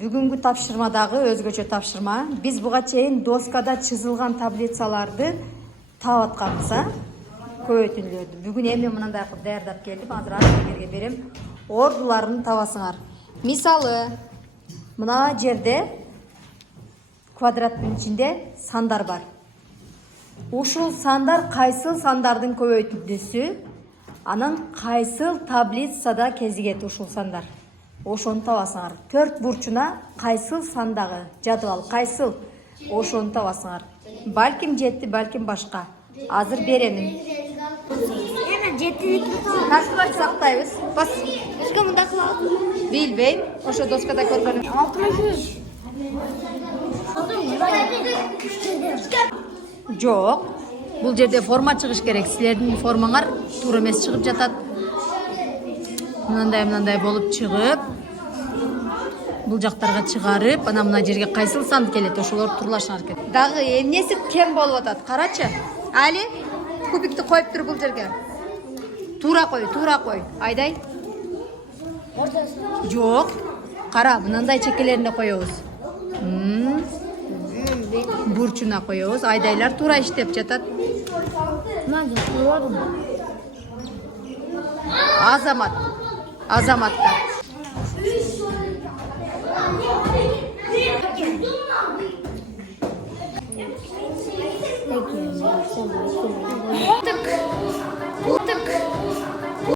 Бүгүнкү тапшырмадагы өзгөчө тапшырма. Биз буга чейин доскада чызылган таблицаларды таап атканбыз, көбөйтүлөрдү. Бүгүн эми мындай кылып даярдап келдим. Азыр аракеттерге берем. Ордуларын табасыңар. Мисалы, мына жерде квадраттын ичинде сандар бар. Ушул сандар кайсыл сандардын көбөйтүлүүсү, анан кайсыл таблицада кезигет ушул сандар. Ошону табасыңар. 4 бурчуна кайсыл сандагы жадыбал кайсыл, ошону табасыңар. Балким жетти, балким башка. Азыр беремин. Эме жеттилекти Кашты сактайбыз. Бас. Башка мындай кылабыз. Билбейм. Ошо доскада көргөнүм. 63. Жок. Бул жерде форма чыгыш керек. Силердин формаңар туура эмес чыгып жатат. Мындай болуп чыгып, бул жактарга чыгарып, анан мына жерге кайсыл сан келет, ошолорду турлашыңар керек. Дагы эмнеси кем болуп атат? Карачы. Али, кубикти коюп тур бул жерге. Туура кой. Айдай. Жок. Кара, мындай чекелерине коебуз. Бурчуна коебуз. Айдайлар туура иштеп жатат. Азамат. Азаматта.